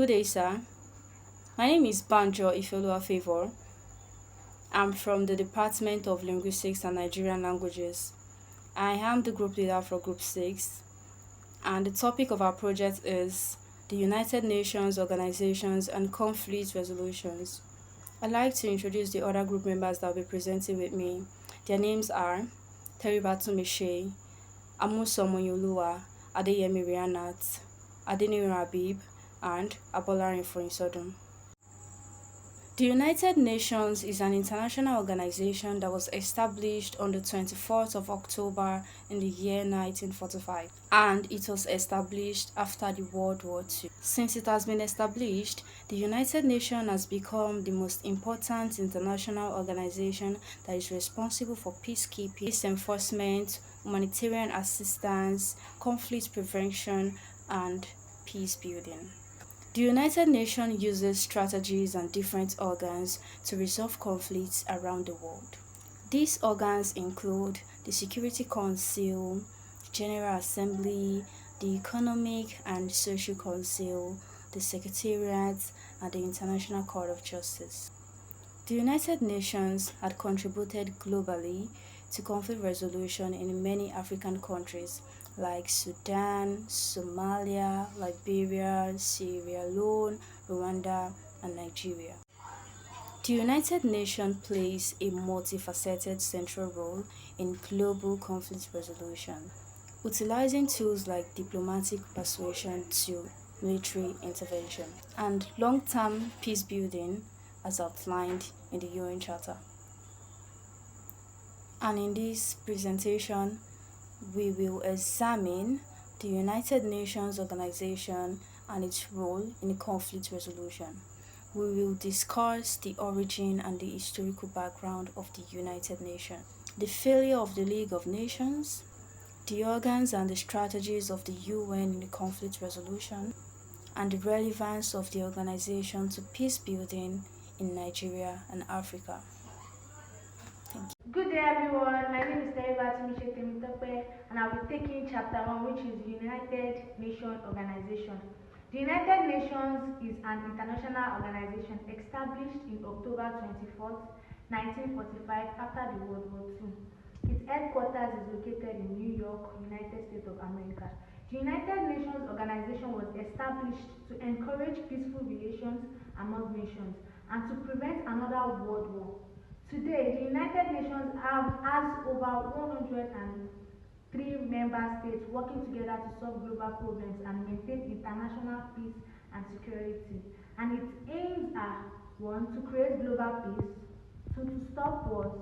Good day, sir. My name is Banjo Ifeoluwafavour. I'm from the Department of Linguistics and Nigerian Languages. I am the group leader for Group 6, and the topic of our project is the United Nations Organizations and Conflict Resolutions. I'd like to introduce the other group members that will be presenting with me. Their names are Teribatu Mishe, Amuso Moyoluwa, Adeyemi Rianat, Adeniran Habib, and Abolarin Foyinsodun. The United Nations is an international organization that was established on the 24th of October in the year 1945, and it was established after the World War II. Since it has been established, the United Nations has become the most important international organization that is responsible for peacekeeping, peace enforcement, humanitarian assistance, conflict prevention, and peace building. The United Nations uses strategies and different organs to resolve conflicts around the world. These organs include the Security Council, General Assembly, the Economic and Social Council, the Secretariat, and the International Court of Justice. The United Nations had contributed globally to conflict resolution in many African countries like Sudan, Somalia, Liberia, Sierra Leone, Rwanda, and Nigeria. The United Nations plays a multifaceted central role in global conflict resolution, utilizing tools like diplomatic persuasion to military intervention and long-term peace building as outlined in the UN Charter. And in this presentation, we will examine the United Nations organization and its role in conflict resolution. We will discuss the origin and the historical background of the United Nations, the failure of the League of Nations, the organs and the strategies of the UN in the conflict resolution, and the relevance of the organization to peace building in Nigeria and Africa. Good day everyone, my name is Teribatu Mishe, and I'll be taking chapter 1, which is United Nations Organization. The United Nations is an international organization established in October 24th, 1945 after the World War II. Its headquarters is located in New York, United States of America. The United Nations Organization was established to encourage peaceful relations among nations and to prevent another world war. Today, the United Nations has over 103 member states working together to solve global problems and maintain international peace and security. And its aims are: 1. To create global peace, 2. To stop wars,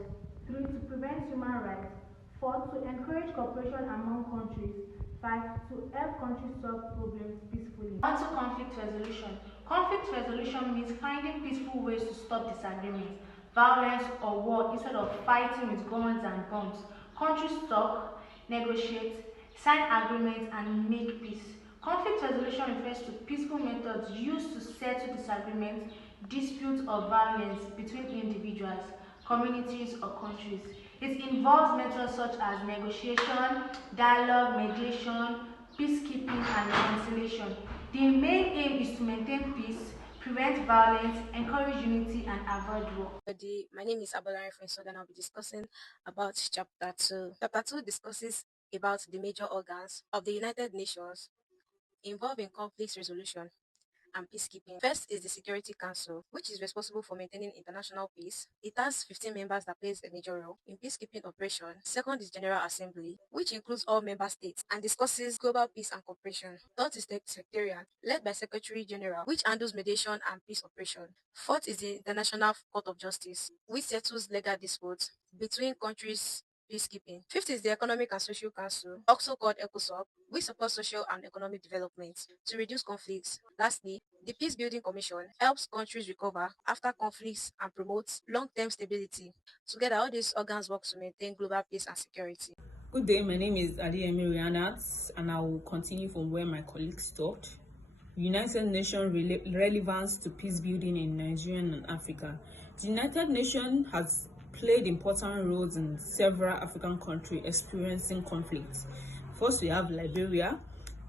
3. To prevent human rights, 4. To encourage cooperation among countries, 5. To help countries solve problems peacefully. On to conflict resolution. Conflict resolution means finding peaceful ways to stop disagreements, violence, or war instead of fighting with guns and bombs. Countries talk, negotiate, sign agreements, and make peace. Conflict resolution refers to peaceful methods used to settle disagreements, disputes, or violence between individuals, communities, or countries. It involves methods such as negotiation, dialogue, mediation, peacekeeping, and reconciliation. The main aim is to maintain peace, prevent violence, encourage unity, and avoid war. My name is Abolarin Foyinsodun, and I'll be discussing about Chapter 2. Chapter 2 discusses about the major organs of the United Nations involved in conflict resolution and peacekeeping. First is the Security Council, which is responsible for maintaining international peace. It has 15 members that plays a major role in peacekeeping operations. Second is General Assembly, which includes all member states and discusses global peace and cooperation. Third is the Secretariat, led by Secretary General, which handles mediation and peace operation. Fourth is the International Court of Justice, which settles legal disputes between countries. Peacekeeping. Fifth is the Economic and Social Council, also called ECOSOC, which supports social and economic development to reduce conflicts. Lastly, the Peace Building Commission helps countries recover after conflicts and promotes long-term stability. Together, all these organs work to maintain global peace and security. Good day, my name is Adeyemi Rianat, and I will continue from where my colleagues stopped. United Nations relevance to peace building in Nigeria and Africa. The United Nations has played important roles in several African countries experiencing conflicts. First, we have Liberia.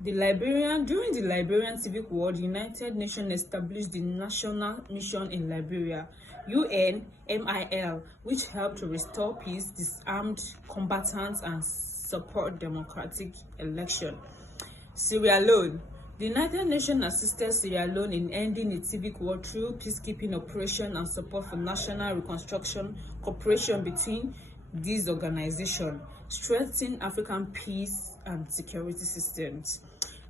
During the Liberian Civic War, the United Nations established the National Mission in Liberia, UNMIL, which helped to restore peace, disarmed combatants, and support democratic election. Sierra Leone. The United Nations assisted Sierra Leone in ending its civic war through peacekeeping operation and support for national reconstruction cooperation between these organizations, strengthening African peace and security systems.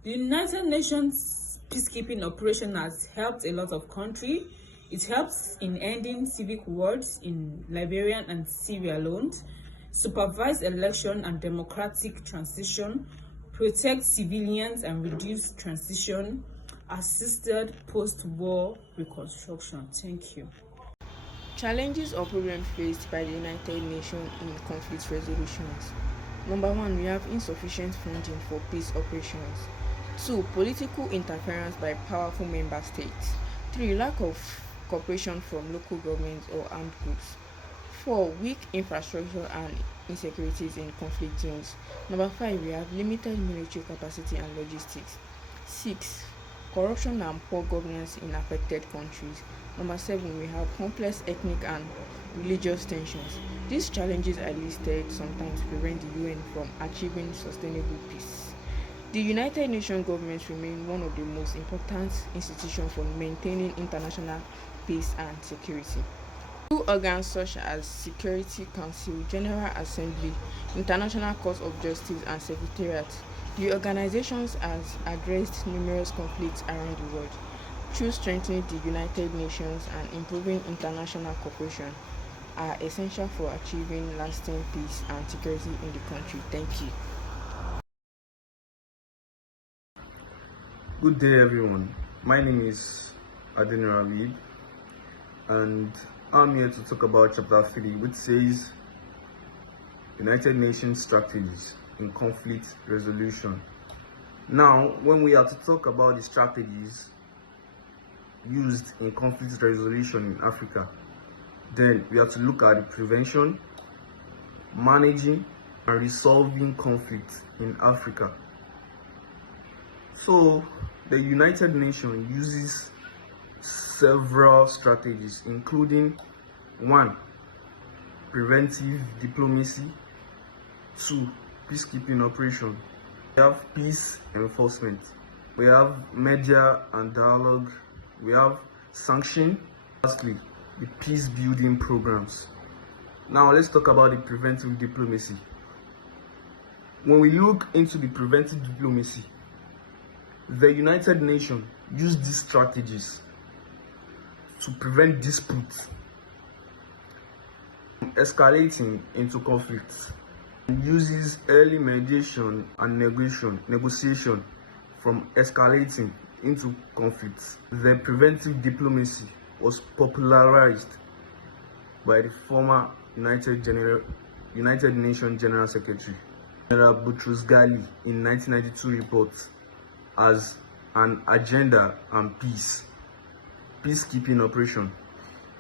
The United Nations peacekeeping operation has helped a lot of countries. It helps in ending civic wars in Liberia and Sierra Leone, supervise election and democratic transition, protect civilians and reduce transition, assisted post-war reconstruction. Thank you. Challenges or problems faced by the United Nations in conflict resolutions. Number one, we have insufficient funding for peace operations. 2. Political interference by powerful member states. 3. Lack of cooperation from local governments or armed groups. 4. Weak infrastructure and insecurities in conflict zones. Number 5. We have limited military capacity and logistics. 6. Corruption and poor governance in affected countries. Number 7. We have complex ethnic and religious tensions. These challenges are listed sometimes prevent the UN from achieving sustainable peace. The United Nations governments remain one of the most important institutions for maintaining international peace and security. Two organs such as Security Council, General Assembly, International Court of Justice, and Secretariat, the organizations has addressed numerous conflicts around the world through strengthening the United Nations and improving international cooperation are essential for achieving lasting peace and security in the country. Thank you. Good day, everyone. My name is Adinur Habib, and I'm here to talk about Chapter 3, which says United Nations Strategies in Conflict Resolution. Now, when we are to talk about the strategies used in conflict resolution in Africa, then we have to look at the prevention, managing, and resolving conflict in Africa. So, the United Nations uses several strategies, including 1. Preventive diplomacy. 2. Peacekeeping operation. We have peace enforcement. We have media and dialogue. We have sanction. Lastly, the peace building programs. Now let's talk about the preventive diplomacy. When we look into the preventive diplomacy, the United Nations use these strategies to prevent disputes from escalating into conflicts, and uses early mediation and negotiation from escalating into conflicts. The preventive diplomacy was popularized by the former United Nations General Secretary, General Boutros Ghali, in 1992 report as an agenda and peacekeeping operation.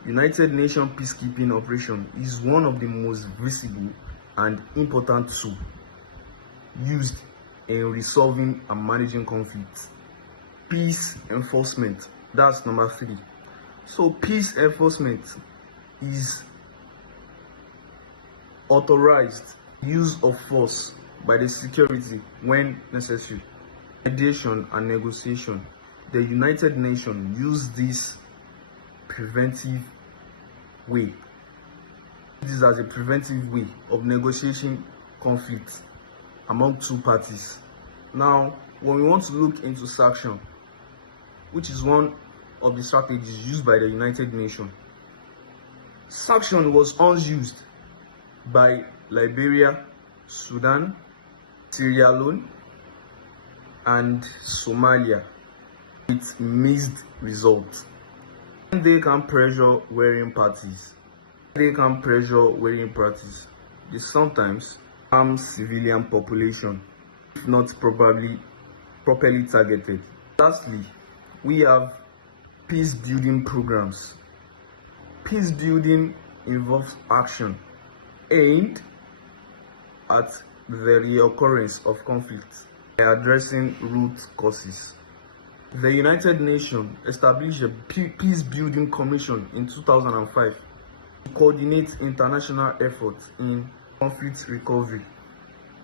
United Nations peacekeeping operation is one of the most visible and important tools used in resolving and managing conflicts. Peace enforcement, that's number 3. So peace enforcement is authorized use of force by the security when necessary. Mediation and negotiation. The United Nations use this preventive way. This as a preventive way of negotiating conflicts among two parties. Now, when we want to look into sanction, which is one of the strategies used by the United Nations, sanction was used by Liberia, Sudan, Sierra Leone, and Somalia with mixed results. They can pressure warring parties. They sometimes harm civilian population, if not properly targeted. Lastly, we have peace building programs. Peace building involves action aimed at the reoccurrence of conflict. by addressing root causes. The United Nations established a peace-building commission in 2005 to coordinate international efforts in conflict recovery,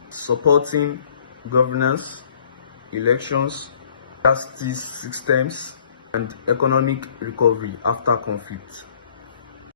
supporting governance, elections, justice systems, and economic recovery after conflict.